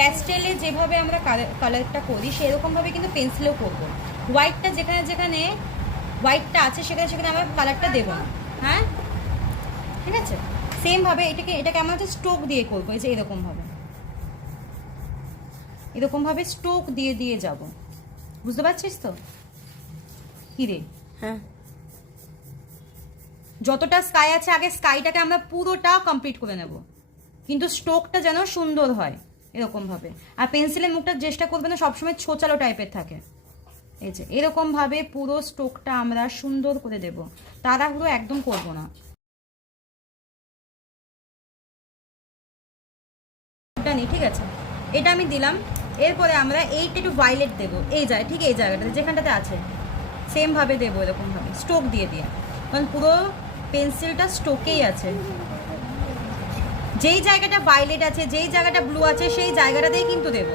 প্যাস্টেলে যেভাবে আমরা কালারটা করি সেরকমভাবে কিন্তু পেন্সিলেও করবো। হোয়াইটটা যেখানে যেখানে হোয়াইটটা আছে সেখানে সেখানে আমরা কালারটা দেবো না। হ্যাঁ ঠিক আছে, সেমভাবে এটাকে আমরা হচ্ছে স্ট্রোক দিয়ে করবো। এই যে এরকমভাবে স্ট্রোক দিয়ে দিয়ে যাব। বুঝতে পারছিস তো? কি রে? হ্যাঁ, যতটা স্কাই আছে আগে স্কাইটাকে আমরা পুরোটা কমপ্লিট করে নেব, কিন্তু স্ট্রোকটা যেন সুন্দর হয় এরকমভাবে। আর পেন্সিলের মুখটা চেষ্টা করবে না সবসময় ছোচালো টাইপের থাকে। এই যে এরকমভাবে পুরো স্ট্রোকটা আমরা সুন্দর করে দেব, তাড়াহুড়ো একদম করব না। ঠিক আছে, এটা আমি দিলাম। এরপরে আমরা এইটা একটু ভায়োলেট দেবো, এই ঠিক এই জায়গাটাতে যেখানটাতে আছে সেমভাবে দেবো এরকমভাবে স্ট্রোক দিয়ে দিয়ে, কারণ পুরো পেন্সিলটা স্ট্রোকেই আছে। যেই জায়গাটা ভায়োলেট আছে, যেই জায়গাটা ব্লু আছে, সেই জায়গাটাতেই কিন্তু দেবো।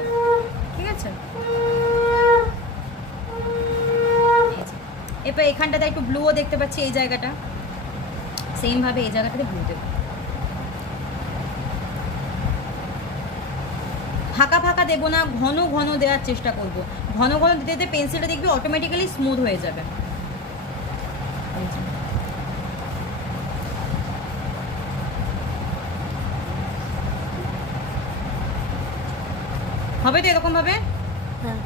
ঠিক আছে, এরপর এখানটাতে একটু ব্লুও দেখতে পাচ্ছি, এই জায়গাটা সেমভাবে এই জায়গাটাতে ব্লু দেবো। ফাঁকা ফাঁকা দেবো না, ঘন ঘন দেওয়ার চেষ্টা করব। ঘন ঘন দিতে দিতে পেন্সিলটা দেখবি অটোমেটিক্যালি স্মুথ হয়ে যাবে। হবে তো এরকমভাবে? হ্যাঁ,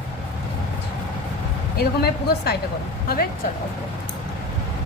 এরকমভাবে পুরো স্কাইটা করো, হবে? চলো।